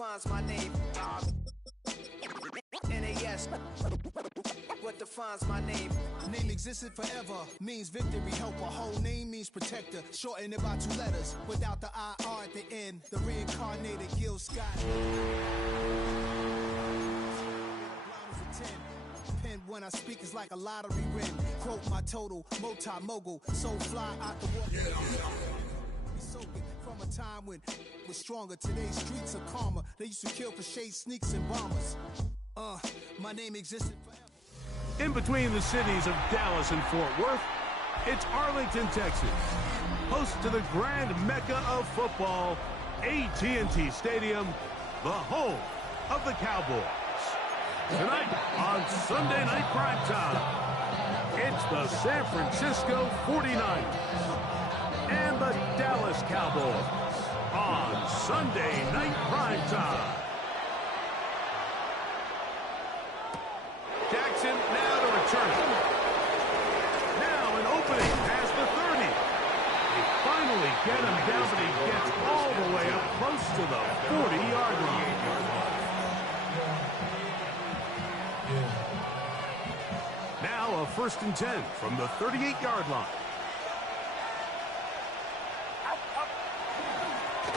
defines my name? NAS. What defines my name? Name existed forever, means victory, helper. Whole name means protector. Shorten it by 2 letters, without the IR at the end. The reincarnated Gil Scott. Pen when I speak is like a lottery win. Quote my total, multi-mogul, so fly out the water. Be soaking from a time when was stronger. Today's streets are calmer. They used to kill for shade sneaks and bombers. My name existed forever. In between the cities of Dallas and Fort Worth, it's Arlington, Texas. Host to the grand mecca of football, AT&T Stadium, the home of the Cowboys. Tonight on Sunday Night Primetime, it's the San Francisco 49ers and the Dallas Cowboys on Sunday Night Primetime. Jackson now to return. Now an opening past the 30. They finally get him down, but he gets all the way up close to the 40-yard line. Now a 1st and 10 from the 38-yard line.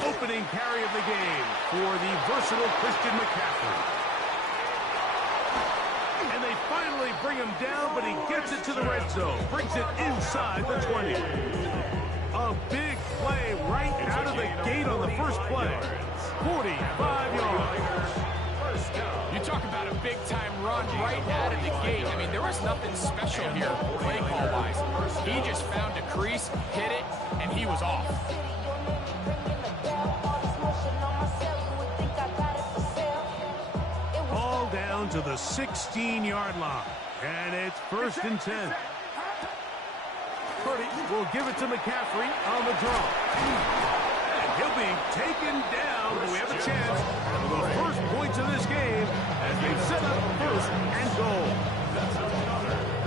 Opening carry of the game for the versatile Christian McCaffrey. And they finally bring him down, but he gets it to the red zone. Brings it inside the 20. A big play right out of the gate on the first play. 45 yards. You talk about a big-time run right out of the gate. I mean, there was nothing special here play call-wise. He just found a crease, hit it, and he was off. Ball down to the 16-yard line. And it's 1st and 10. Purdy will give it to McCaffrey on the draw. And he'll be taken down. We have a chance for the first points of this game as they set up 1st and goal.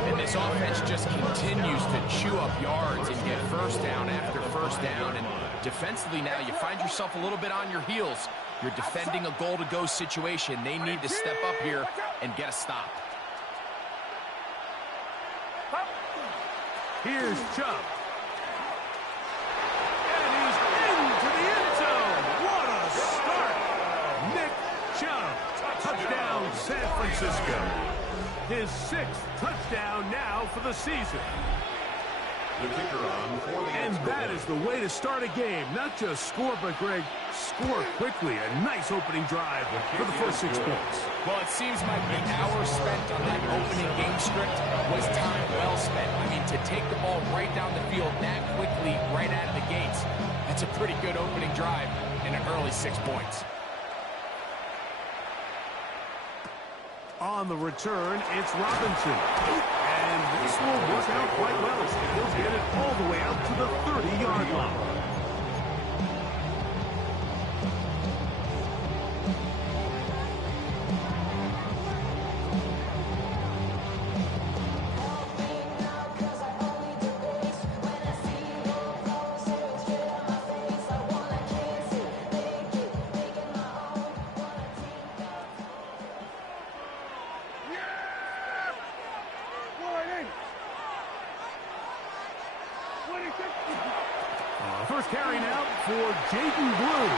And this offense just continues to chew up yards and get 1st down after 1st down. And defensively now, you find yourself a little bit on your heels. You're defending a goal-to-go situation. They need to step up here and get a stop. Here's Chubb. And he's into the end zone. What a start. Nick Chubb. Touchdown, San Francisco. His 6th touchdown now for the season. And that is the way to start a game. Not just score, but, Greg, score quickly. A nice opening drive for the first 6 points. Well, it seems like the hour spent on that opening game script was time well spent. I mean, to take the ball right down the field that quickly, right out of the gates, that's a pretty good opening drive and an early 6 points. On the return, it's Robinson. And this will work out quite well. He'll get it all the way out to the 30-yard line. First carry now for Jaden Blue.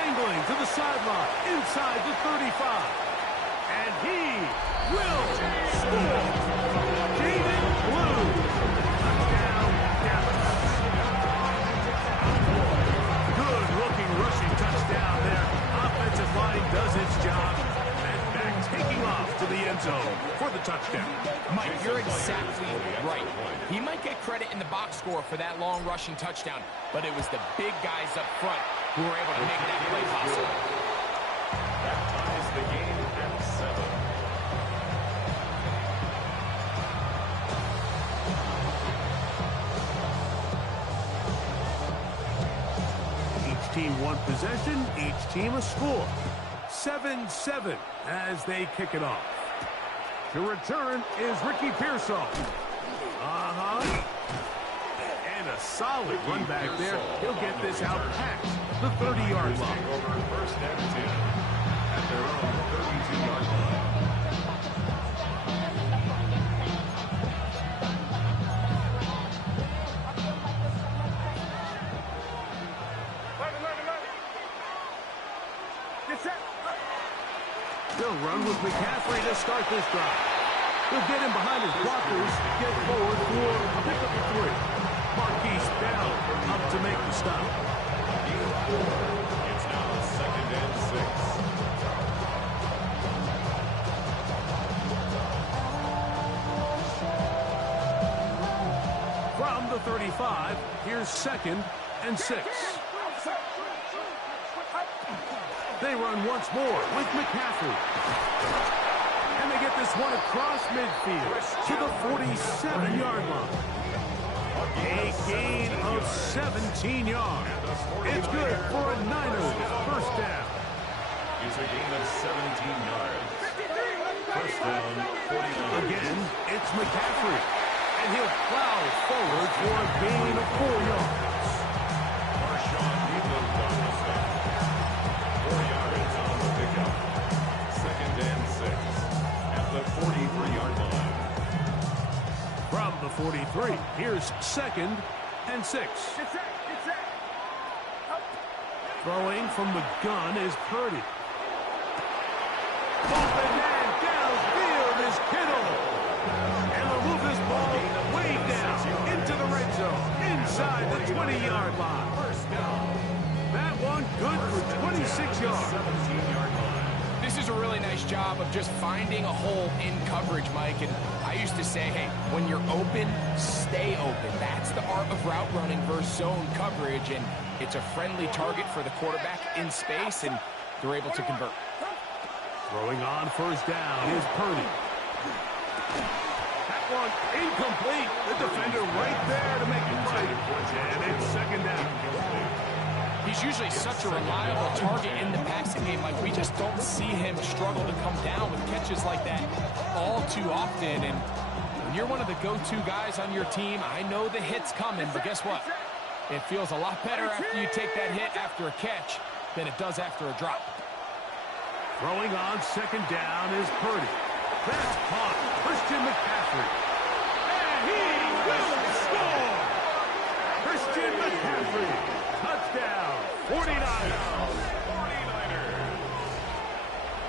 Angling to the sideline, inside the 35. And he will score. Jaden Blue. Touchdown, Dallas. Good-looking rushing touchdown there. Offensive line does its job. And back taking off to the end zone for the touchdown. Mike, you're exactly right. He might get credit in the box score for that long rushing touchdown, but it was the big guys up front who were able to make that play possible. That ties the game at 7. Each team one possession, each team a score. 7-7 as they kick it off. The return is Ricky Pearsall. And a solid run back there. He'll get this out past the 30-yard line. Over first and 10 at their own 32-yard line. They'll run with McCaffrey to start this drive. He'll get him behind his blockers, get forward for a pickup of 3. Marquise Bell up to make the stop. It's now 2nd and 6. From the 35, here's 2nd and 6. They run once more with McCaffrey. And they get this one across midfield to the 47-yard line. A gain of 17 yards. It's good for a Niners first down. It's a gain of 17 yards. First down, 49. Again, it's McCaffrey. And he'll plow forward for a gain of 4 yards. Marshawn Cleveland on the stop. 4 yards on the pickup. 2nd and 6 at the 43-yard line. From the 43, here's 2nd and 6. Throwing from the gun is Purdy. Open man downfield is Kittle. And they'll move this ball way down into the red zone, inside the 20-yard line. First down. That one good for 26 yards. 17-yard line. This is a really nice job of just finding a hole in coverage, Mike. And I used to say, hey, when you're open, stay open. That's the art of route running versus zone coverage. And it's a friendly target for the quarterback in space, and they're able to convert. Throwing on first down is Purdy. That one incomplete. The defender right there to make the play. And it's 2nd down. He's usually such a reliable target in the passing game. Like, we just don't see him struggle to come down with catches like that all too often. And when you're one of the go-to guys on your team, I know the hit's coming, but guess what? It feels a lot better after you take that hit after a catch than it does after a drop. Throwing on 2nd down is Purdy. That's caught. Christian McCaffrey. And he will score! Christian McCaffrey. Touchdown. 49ers.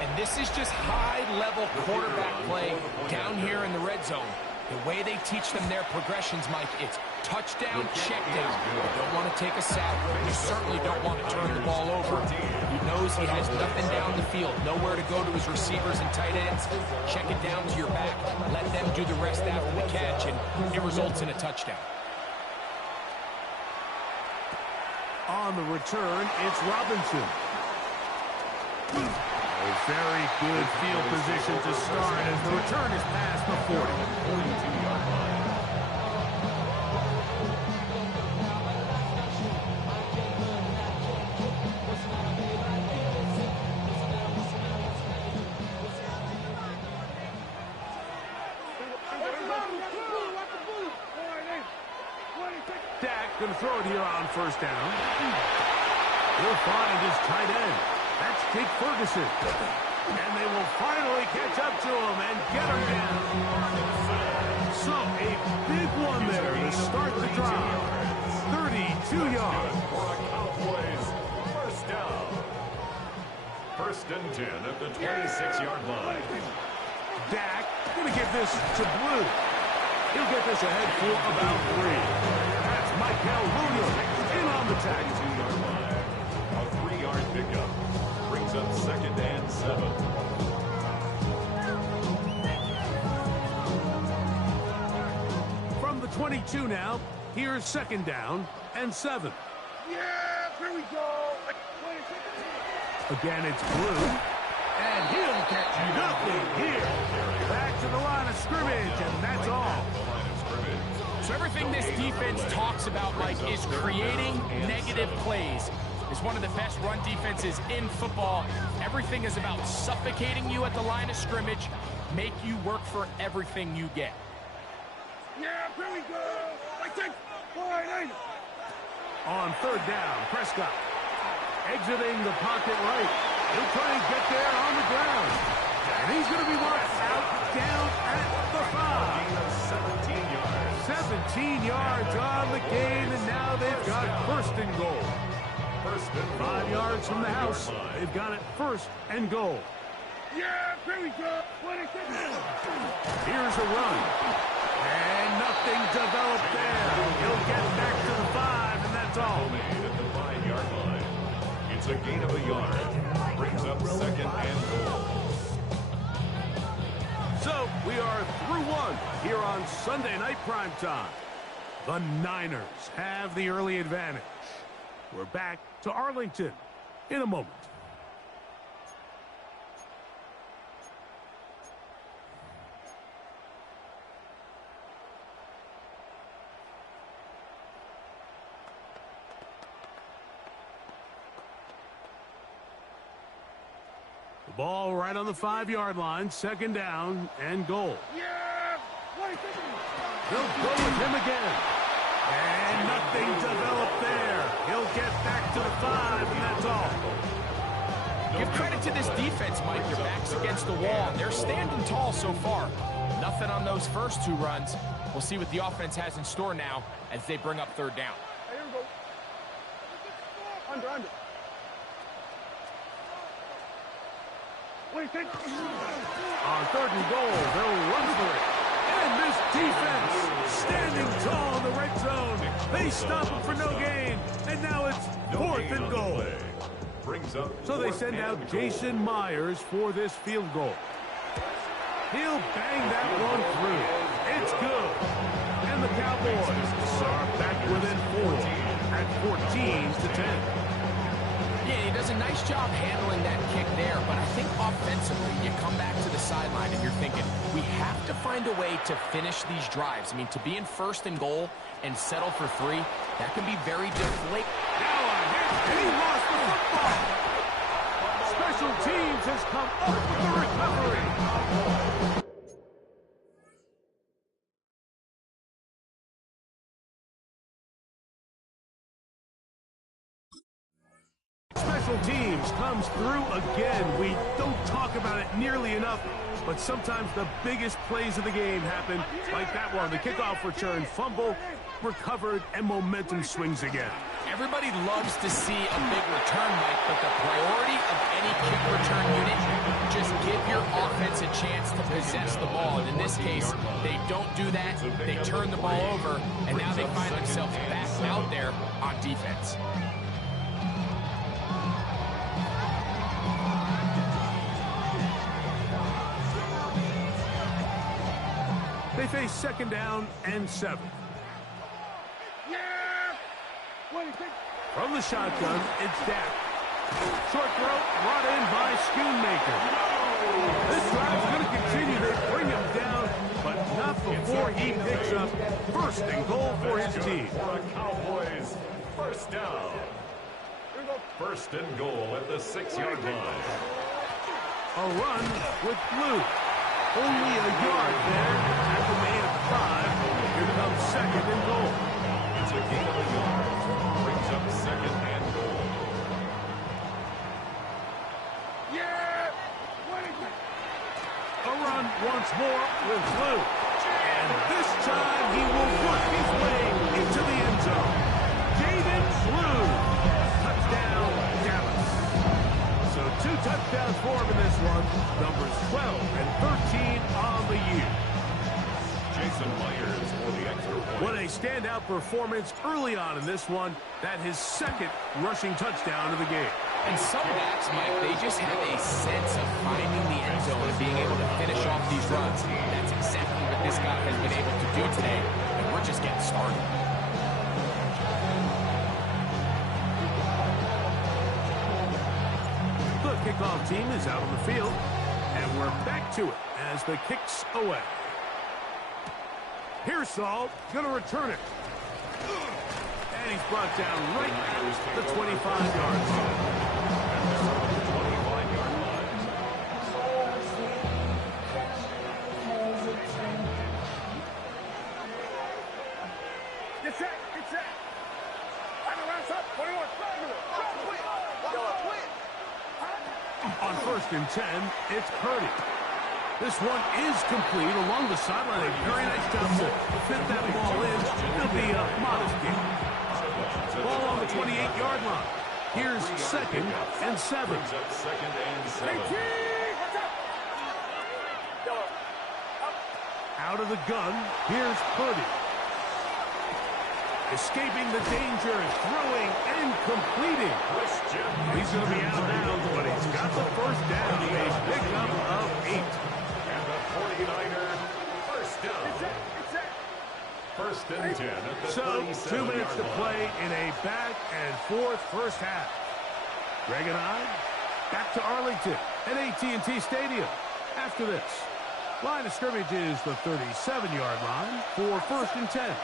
And this is just high-level quarterback play down here in the red zone. The way they teach them their progressions, Mike, it's touchdown, check down. You don't want to take a sack. You certainly don't want to turn the ball over. He knows he has nothing down the field, nowhere to go to his receivers and tight ends. Check it down to your back. Let them do the rest after the catch, and it results in a touchdown. On the return, it's Robinson. A very good field position to start as the return is past the 40. 42-yard line. Dak going to throw it here on first down. He'll find his tight end. That's Jake Ferguson. And they will finally catch up to him and get him down. So a big one there to start the drive. 32 yards. For a Cowboys first down. 1st and 10 at the 26-yard line. Dak going to give this to Blue. He'll get this ahead for about 3. That's Michael Williams in on the tackle. 2-yard line. A 3-yard pickup. Brings up 2nd and 7. From the 22 now, here's 2nd down and 7. Yeah, here we go. Again, it's Blue. And he'll get nothing here. Back to the line of scrimmage, and that's all. So everything this defense talks about, Mike, is creating negative plays. It's one of the best run defenses in football. Everything is about suffocating you at the line of scrimmage, make you work for everything you get. Yeah, here we go. On third down, Prescott exiting the pocket right. He'll try and get there on the ground. And he's going to be marked out down at the 5. 17 yards. 17 yards on the gain, and now they've got first and goal. 5 yards from the house. They've got it first and goal. Here's a run. And nothing developed there. He'll get back to the 5, and that's all. Made at the 5-yard line. It's a gain of a yard. Brings up second and goal. So we are through one here on Sunday Night Primetime. The Niners have the early advantage. We're back to Arlington in a moment. The ball right on the 5-yard line, second down and goal. They'll go with him again. And nothing developed there. He'll get back to the 5, and that's all. Give credit to this defense, Mike. Your back's against the wall. They're standing tall so far. Nothing on those first 2 runs. We'll see what the offense has in store now as they bring up third down. Under. On third and goal, they'll run for it. And this defense standing tall in the red zone. They stop him for no gain. And now it's fourth and goal. So they send out Jason Myers for this field goal. He'll bang that one through. It's good. And the Cowboys are back within 4 at 14-10. Yeah, he does a nice job handling that kick there, but I think offensively, you come back to the sideline and you're thinking, we have to find a way to finish these drives. I mean, to be in first and goal and settle for 3, that can be very deflating. Now a hit, and he lost the football. Special teams has come up with the recovery. Special teams comes through again. We don't talk about it nearly enough, but sometimes the biggest plays of the game happen like that one. The kickoff return, fumble, recovered, and momentum swings again. Everybody loves to see a big return, Mike, but the priority of any kick return unit, just give your offense a chance to possess the ball. And in this case, they don't do that. They turn the ball over, and now they find themselves back out there on defense. They face second down and 7. From the shotgun, it's Dak. Short throw brought in by Schoonmaker. This drive's going to continue. They bring him down, but not before he picks up first and goal for his team. For the Cowboys, first down. First and goal at the 6-yard line. A run with Blue. Only a yard there at the main of 5. Here comes second and goal. It's a gain of a yard. Brings up second and goal. A run once more with Blue. And this time he will work his way into the end zone. Jaden Blue. Touchdown, Dallas. So 2 touchdowns for him in this one. Numbers 12 and 13 on the year. Jason Myers for the extra point. What a standout performance early on in this one. That his second rushing touchdown of the game. And some backs, Mike, they just have a sense of finding the end zone and being able to finish off these runs. That's exactly what this guy has been able to do today, and we're just getting started. The kickoff team is out on the field, and we're back to it as the kick's away. Here's Saul, going to return it. And he's brought down right at the 25-yard line. 25-yard line. Get set. On 1st and 10, it's Purdy. This one is complete along the sideline. A very nice job to fit that ball in. It'll be a modest gain. Ball on the 28-yard line. Here's 2nd and 7. Out of the gun, here's Purdy. Escaping the danger, throwing and completing. He's going to be out of bounds, but he's got the first down. A pickup of 8. And the 49er first down. First and 10 at the So, 2 minutes to play in a back-and-forth first half. Greg and I, back to Arlington at AT&T Stadium. After this, line of scrimmage is the 37-yard line for 1st and 10.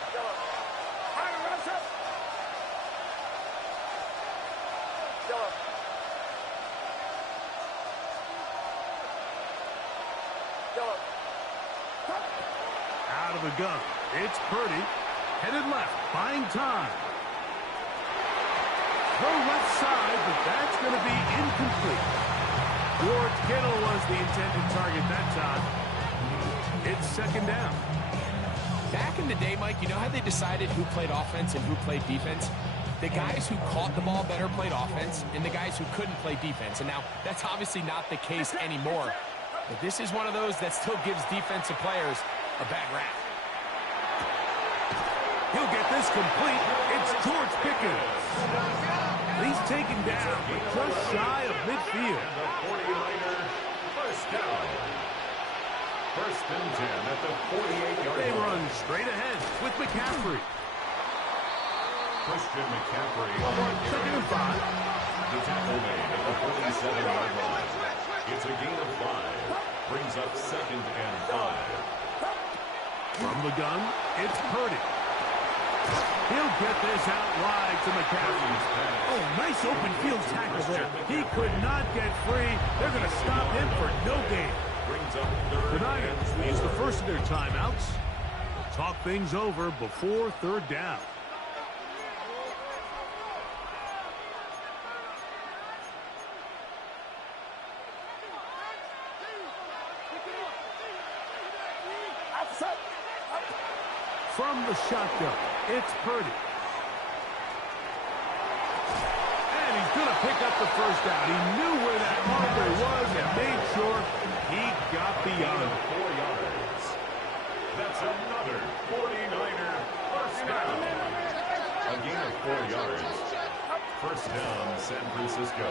Out of the gun, it's Purdy, headed left, buying time. Throw left side, but that's going to be incomplete. George Kittle was the intended target that time. It's 2nd down. Back in the day, Mike, you know how they decided who played offense and who played defense? The guys who caught the ball better played offense, and the guys who couldn't play defense. And now, that's obviously not the case anymore. But this is one of those that still gives defensive players a bad rap. He'll get this complete. It's George Pickens. He's taken down, but just shy of midfield. And the 49er first down. First and 10 at the 48-yard line. They run straight ahead with McCaffrey. Christian McCaffrey. 2nd and 5. The tackle made at the 47-yard line. It's a gain of 5. Brings up 2nd and 5. From the gun, it's Purdy. He'll get this out wide to McCaffrey. Oh, nice open field tackle there. He could not get free. They're going to stop him for no gain. Brings up 3rd. The Niners use the first of their timeouts. Talk things over before 3rd down. From the shotgun, it's Purdy. And he's going to pick up the first down. He knew where that marker was and made sure he got beyond it. 4 yards. That's another 49er first down. A gain of 4 yards. First down, San Francisco.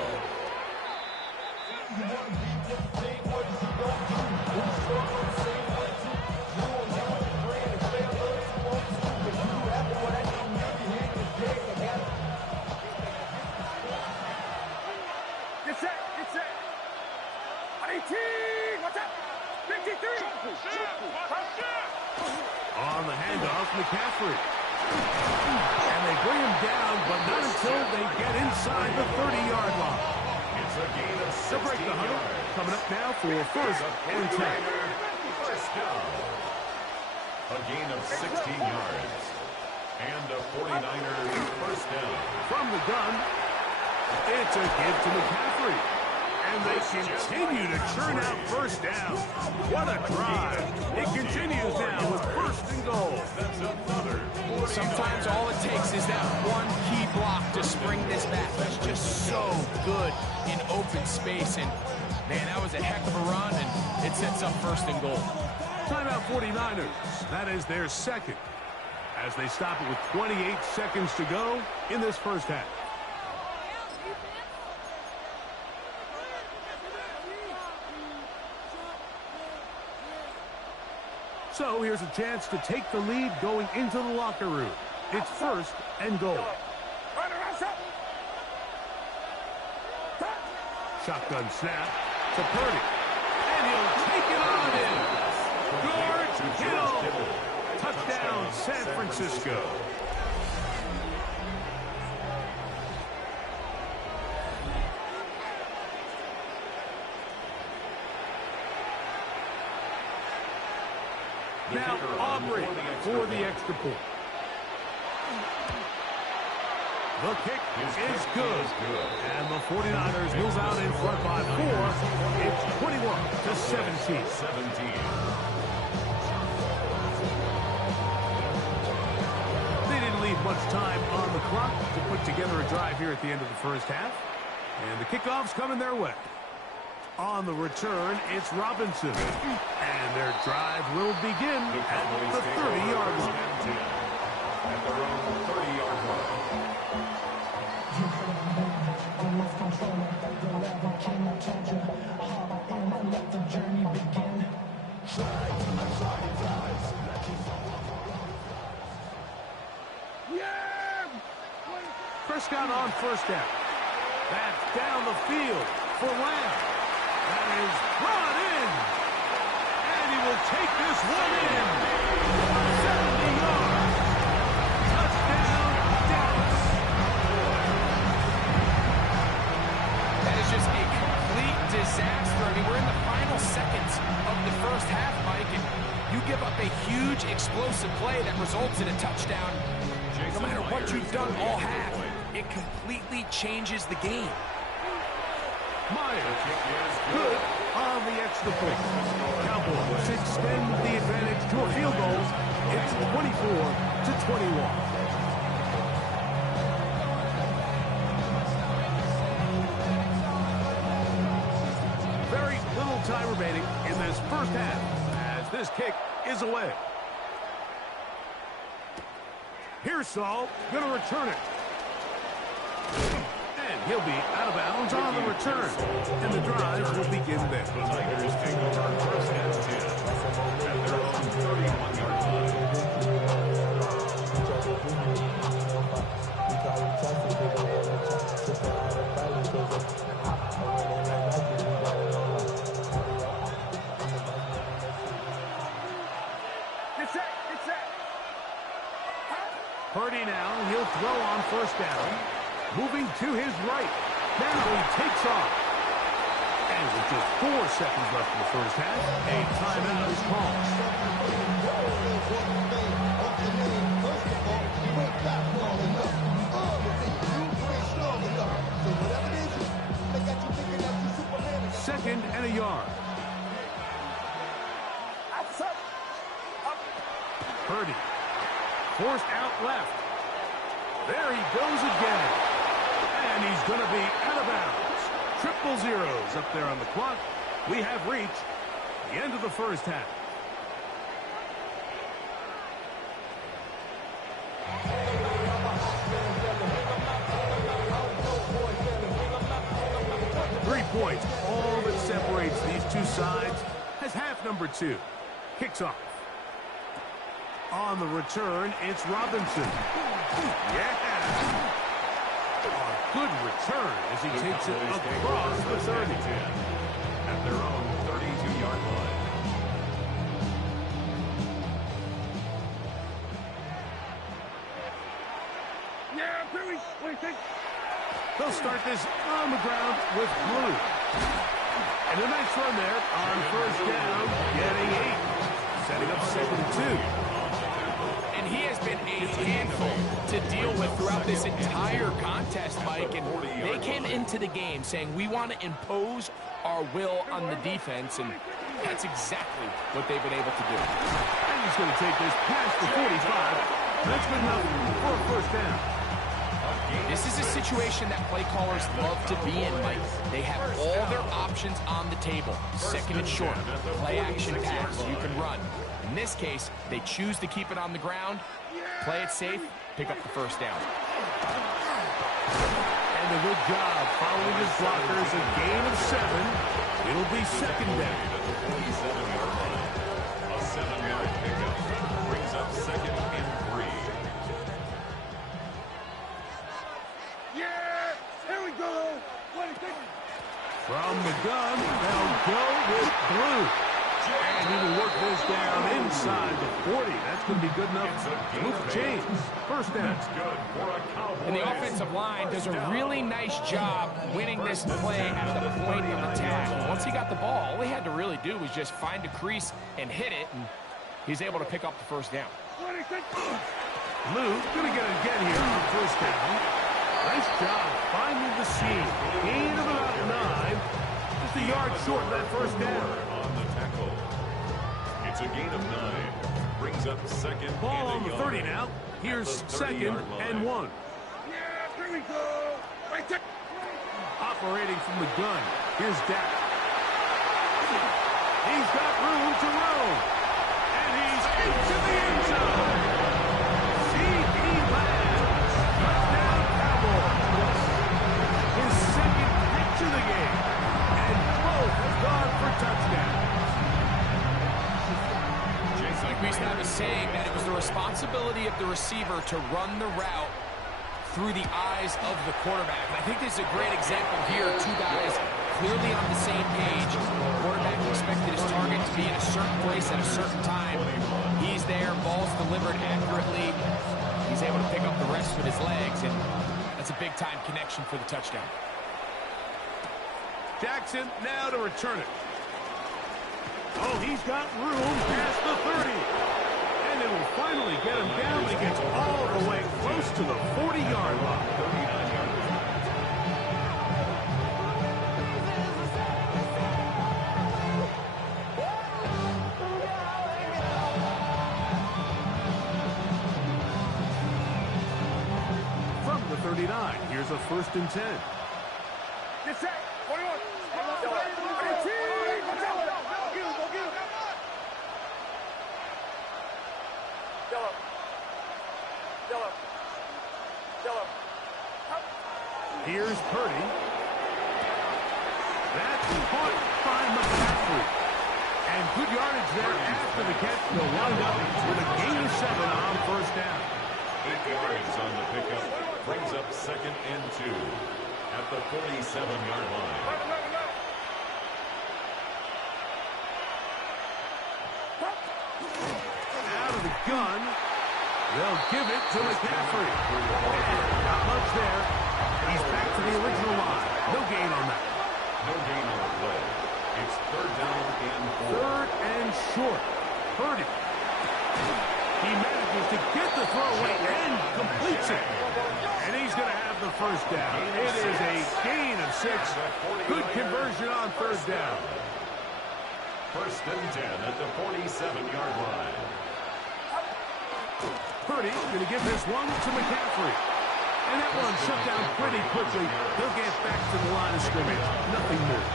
On the handoff, McCaffrey. And they bring him down, but not until they get inside the 30-yard line. It's a gain of 16 They'll break the 100. yards. Coming up now for 1st and 10. First down. A gain of 16 yards. And a 49er first down. From the gun, it's a give to McCaffrey. And they continue to churn out first down. What a drive. It continues now with 1st and goal. That's another 49er. Sometimes all it takes is that one key block to spring this back. He's just so good in open space. And, man, that was a heck of a run, and it sets up 1st and goal. Timeout 49ers. That is their 2nd. As they stop it with 28 seconds to go in this first half. So here's a chance to take the lead going into the locker room. It's 1st and goal. Shotgun snap to Purdy. And he'll take it on in. George Kittle. Touchdown, San Francisco. Now Aubrey for the extra point. The kick is good. And the 49ers move out in front by 4. It's 21-17. They didn't leave much time on the clock to put together a drive here at the end of the first half. And the kickoff's coming their way. On the return, it's Robinson. And their drive will begin at the 30-yard line. At their own 30-yard line. Prescott on first down. That's down the field for Lamb. That is brought in. And he will take this one in. 70 yards. Touchdown, Dallas. That is just a complete disaster. I mean, we're in the final seconds of the first half, Mike, and you give up a huge explosive play that results in a touchdown. No matter what you've done all half, it completely changes the game. Myers, good on the extra point. Cowboys extend the advantage to a field goal. It's 24-21. Very little time remaining in this first half as this kick is away. Here's Saul, going to return it. And he'll be out of bounds on the return. And the drive will begin there. The Tigers take over first and 10 at their own 31-yard line. Purdy now, he'll throw on first down. Moving to his right. Now he takes off. And with just 4 seconds left in the first half, a timeout is called. Second and a yard. Purdy. Forced out left. There he goes again. And he's going to be out of bounds. Triple zeros up there on the clock. We have reached the end of the first half. Points, all that separates these two sides, as half number 2 kicks off. On the return, it's Robinson. Yeah! A good return as he takes it across the 30. At their own 32-yard line. Yeah, Perry, what do you think? They'll start this on the ground with Blue. And a nice run there on first down, getting 8. Setting up 2nd and 2. And he has been a handful to deal with throughout this entire contest, Mike. And they came into the game saying, we want to impose our will on the defense. And that's exactly what they've been able to do. And he's going to take this past the 45. That's good enough for a first down. This is a situation that play callers love to be in, Mike. They have all their options on the table. Second and short, play action pass, you can run. In this case, they choose to keep it on the ground, play it safe, pick up the first down. And a good job following his blockers, a gain of 7. It'll be second down. A 7-yard pickup brings up 2nd and 3. From the gun, they'll go with Blue. And he will work this down inside the 40. That's going to be good enough to move the chains. First down. That's good for a Cowboy. And the offensive line does a really nice job winning this play at the point of attack. And once he got the ball, all he had to really do was just find a crease and hit it, and he's able to pick up the first down. Blue going to get it again here on first down. Nice job finding the seam. Gain of about 9. Just a yard short of that first down. On the tackle. It's a gain of 9. Brings up second. Ball on the 30 now. Here's second and 1. Yeah, here we go. Right there. Operating from the gun. Here's Dak. He's got room to roam. And he's into the end zone. C.D. Lamb. Touchdown Cowboys. His second catch of the game. And both have gone for touchdowns. Like we used to have a saying that it was the responsibility of the receiver to run the route through the eyes of the quarterback. And I think this is a great example here. Two guys clearly on the same page. The quarterback expected his target to be in a certain place at a certain time. He's there, ball's delivered accurately. He's able to pick up the rest with his legs, and that's a big-time connection for the touchdown. Jackson now to return it. Oh, he's got room past the 30. And it will finally get him down. He gets all the way close to the 40-yard line. From the 39, here's a 1st and 10. Get set. 41. Here's Purdy. That's caught by McCaffrey. And good yardage there after the catch. They'll wind up with a gain of 7 on 1st down. 8 yards on the pickup. Brings up second and 2 at the 47-yard line. Out of the gun. They'll give it to McCaffrey. And not much there. He's back to the original line. No gain on that. No gain on the play. It's 3rd down and 4. 3rd and short. Purdy. He manages to get the throw away and completes it. And he's going to have the 1st down. It is a gain of 6. Good conversion on 3rd down. 1st and 10 at the 47-yard line. Purdy going to give this one to McCaffrey. And that one shut down pretty quickly. He'll get back to the line of scrimmage. Nothing more.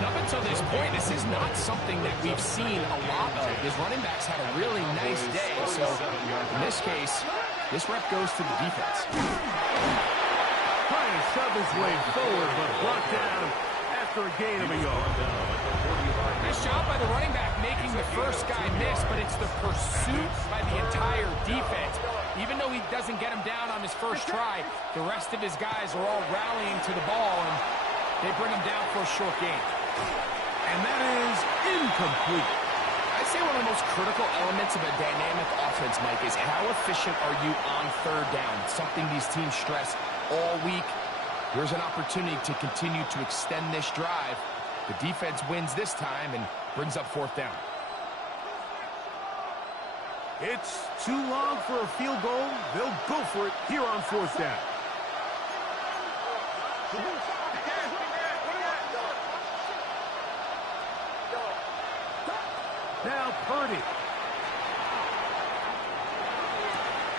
And up until this point, this is not something that we've seen a lot of. His running backs had a really nice day. So in this case, this rep goes to the defense. Trying to shove his way forward, but brought down after a gain of a yard. Nice job by the running back making the first guy miss, but it's the pursuit by the entire defense. Even though he doesn't get him down on his first try, the rest of his guys are all rallying to the ball, and they bring him down for a short gain. And that is incomplete. I'd say one of the most critical elements of a dynamic offense, Mike, is how efficient are you on 3rd down? It's something these teams stress all week. Here's an opportunity to continue to extend this drive. The defense wins this time and brings up 4th down. It's too long for a field goal. They'll go for it here on 4th down. Now Purdy.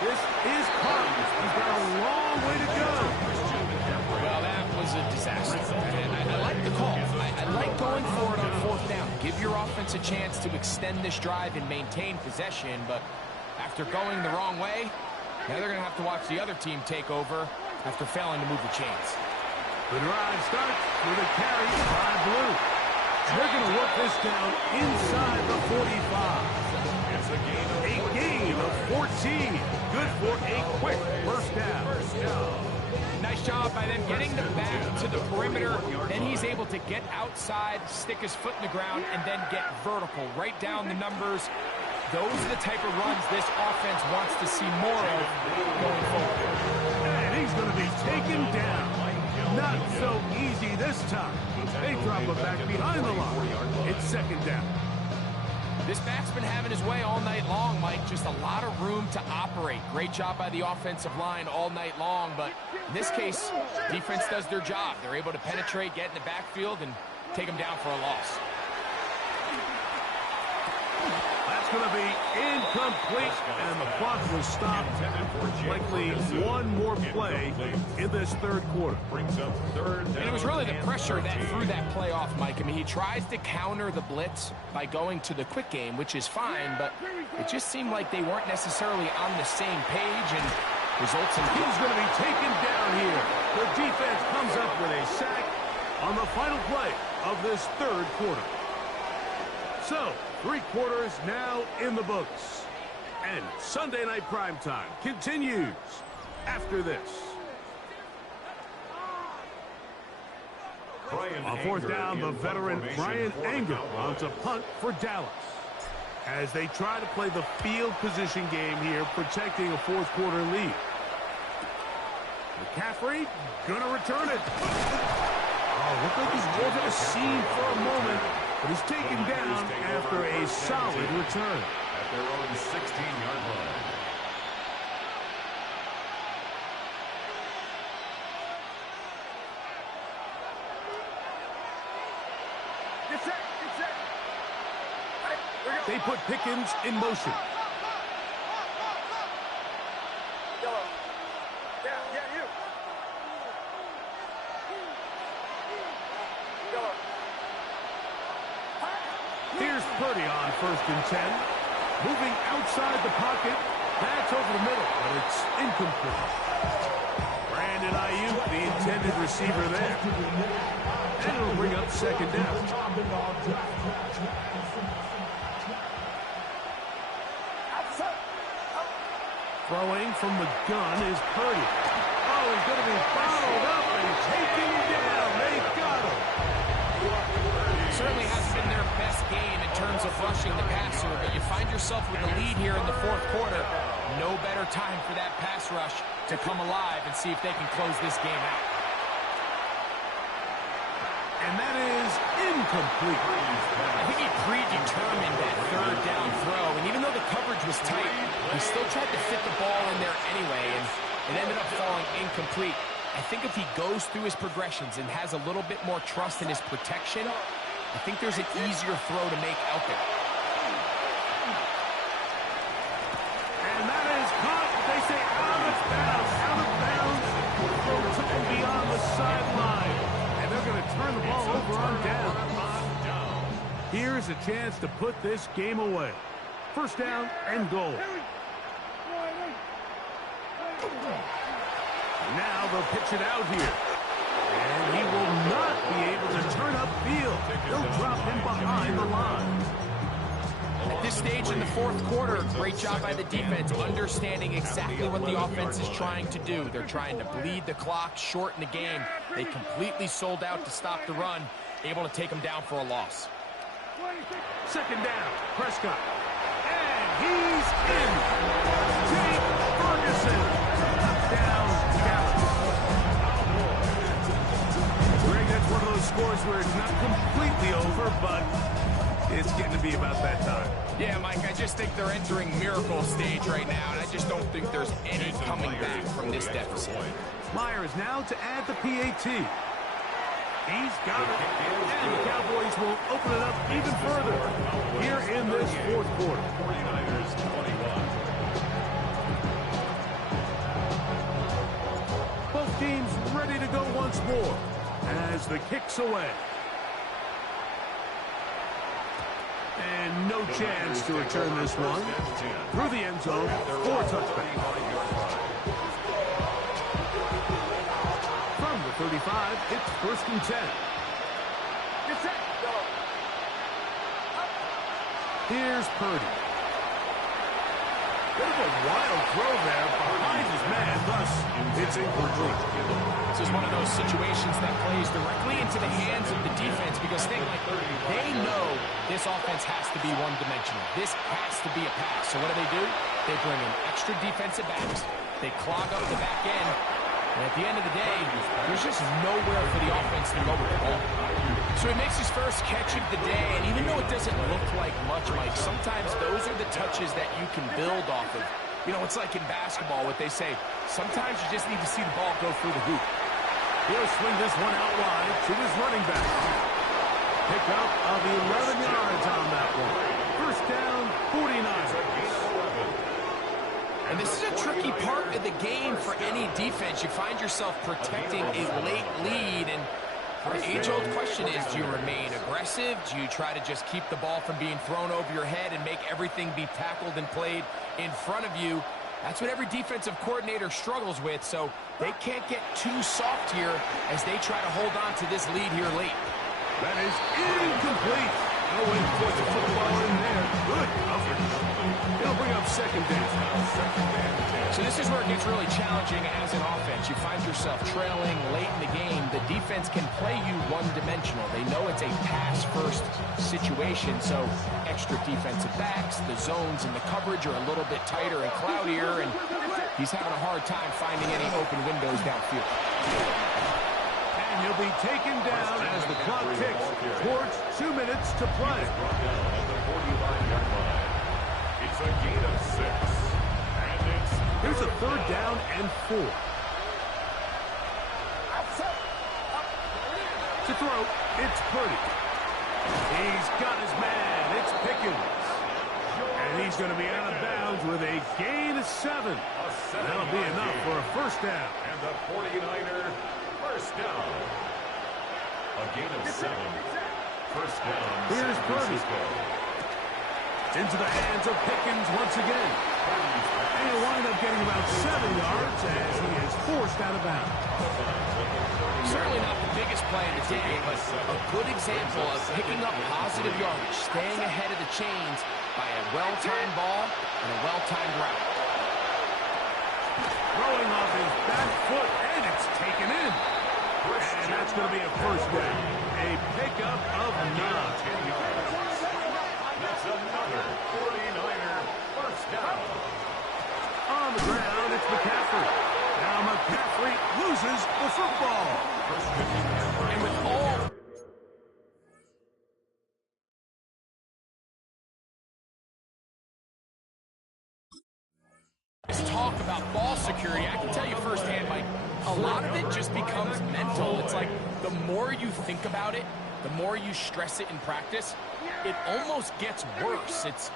This is caught. He's got a long way to go. Well, that was a disaster. And I like the call. I like going for it on 4th down. Give your offense a chance to extend this drive and maintain possession, but after going the wrong way, now they're going to have to watch the other team take over after failing to move the chains. The drive starts with a carry by Blue. They're going to work this down inside the 45. It's a gain of 14. Good for a quick 1st down. Nice job by them getting the back to the perimeter. Then he's able to get outside, stick his foot in the ground, and then get vertical. Right down the numbers. Those are the type of runs this offense wants to see more of going forward. And he's going to be taken down. Not so easy this time. They drop him back behind the line. It's 2nd down. This back's been having his way all night long, Mike. Just a lot of room to operate. Great job by the offensive line all night long, but in this case, defense does their job. They're able to penetrate, get in the backfield, and take them down for a loss. That's going to be incomplete, and the clock will stop. Likely one more play in this third quarter. And it was really the pressure that threw that play off, Mike. I mean, he tries to counter the blitz by going to the quick game, which is fine, but it just seemed like they weren't necessarily on the same page, and results in... He's going to be taken down here. The defense comes up with a sack on the final play of this third quarter. So, 3 quarters now in the books. And Sunday Night Primetime continues after this. On fourth down, the veteran Brian Anger mounts a punt for Dallas as they try to play the field position game here, protecting a fourth quarter lead. McCaffrey gonna return it. Oh, looked like he's moving a seam for a moment, but he's taken down after a solid return. At their own 16-yard line. They put Pickens in motion. Here's Purdy on 1st and 10. Moving outside the pocket. That's over the middle, but it's incomplete. Brandon Ayuk, the intended receiver there. And it'll bring up 2nd down. Throwing from the gun is Purdy. Oh, he's going to be fouled up and taken down. They got him. Certainly hasn't been their best game in terms of rushing the passer, but you find yourself with the lead here in the fourth quarter. No better time for that pass rush to come alive and see if they can close this game out. And that is incomplete. I think he predetermined that 3rd down throw, and even though the coverage was tight, he still tried to fit the ball in there anyway, and it ended up falling incomplete. I think if he goes through his progressions and has a little bit more trust in his protection, I think there's an easier throw to make out there. And that is caught. They say out of bounds. Out of bounds. Throw beyond the sideline. And they're going to turn the ball over on down. Here's a chance to put this game away. 1st down and goal. Now they'll pitch it out here. And he will not be able to turn upfield. They'll drop him behind the line. At this stage in the fourth quarter, great job by the defense, understanding exactly what the offense is trying to do. They're trying to bleed the clock, shorten the game. They completely sold out to stop the run, able to take them down for a loss. 2nd down, Prescott. And he's in. Jake Ferguson. Down, Dallas. Greg, that's one of those scores where it's not completely over, but it's getting to be about that time. Yeah, Mike, I just think they're entering miracle stage right now, and I just don't think there's any coming back from this deficit. Myers now to add the PAT. He's got it, and the Cowboys will open it up even further here in this fourth quarter. 49ers 21. Both teams ready to go once more as the kick's away. And no chance to return this one through the end zone for a touchback. From the 35, it's 1st and 10. Here's Purdy. Bit of a wild throw there behind his man, thus it's incomplete. This is one of those situations that plays directly into the hands of the defense because they know this offense has to be one-dimensional. This has to be a pass. So what do? They bring in extra defensive backs. They clog up the back end, And at the end of the day, there's just nowhere for the offense to go with the ball. So he makes his first catch of the day, and even though it doesn't look like much, Mike, sometimes those are the touches that you can build off of. You know, it's like in basketball, what they say, sometimes you just need to see the ball go through the hoop. He'll swing this one out wide to his running back. Pick up of 11 yards on that one. First down, 49. And this is a tricky part of the game for any defense. You find yourself protecting a late lead, and the age-old question is, do you remain aggressive? Do you try to just keep the ball from being thrown over your head and make everything be tackled and played in front of you? That's what every defensive coordinator struggles with, so they can't get too soft here as they try to hold on to this lead here late. That is incomplete. No way to put the football in there. Good coverage. It'll bring up second down. So this is where it gets really challenging as an offense. You find yourself trailing late in the game. The defense can play you one-dimensional. They know it's a pass-first situation, so extra defensive backs, the zones and the coverage are a little bit tighter and cloudier, and he's having a hard time finding any open windows downfield. And he'll be taken down as the clock ticks towards 2 minutes to play. It's a gain of 6. And it's Here's a third down and 4. To throw, it's Purdy. He's got his man. It's Pickens. And he's going to be out of bounds with a gain of 7. That'll be enough for a first down. And the 49er first down. A gain of 7. First down. Here's Purdy. Into the hands of Pickens once again. And he'll wind up getting about 7 yards as he is forced out of bounds. Certainly not the biggest play of the day, but a good example of picking up positive yardage, staying ahead of the chains by a well-timed ball and a well-timed route. Throwing off his back foot, and it's taken in. And that's going to be a first down. A pickup of 9. That's another 49er first down. On the ground, it's McCaffrey. Now McCaffrey loses the football. And with all... this talk about ball security, I can tell you firsthand, Mike, a lot of it just becomes mental. It's like the more you think about it, the more you stress it in practice, it almost gets worse. It's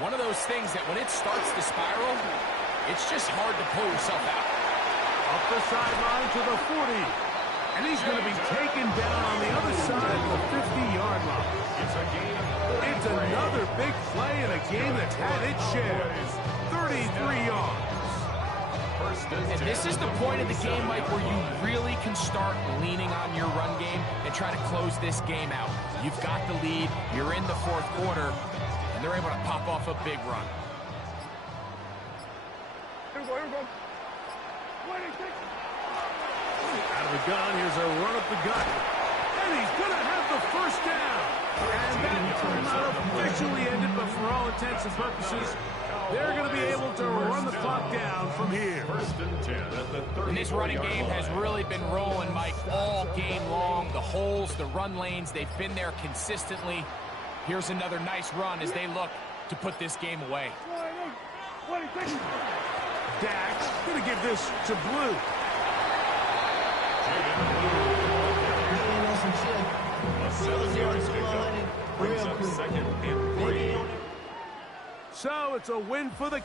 one of those things that when it starts to spiral, it's just hard to pull yourself out. Up the sideline to the 40. And he's going to be taken down on the other side of the 50-yard line. It's another big play in a game that's had its share. 33 yards. And this is the point of the game, Mike, where you really can start leaning on your run game and try to close this game out. You've got the lead, you're in the fourth quarter, and they're able to pop off a big run. Here we go. Out of the gun, here's a run up the gut. And he's going to have the first down. And that timeout officially ended, but for all intents and purposes, they're going to be able to run the clock down from here. First and 10 at the 30. And this running game has really been rolling, Mike, all game long. The holes, the run lanes, they've been there consistently. Here's another nice run as they look to put this game away. Dak's going to give this to Blue. A 7-yard pickup brings up second and 3. So it's a win for the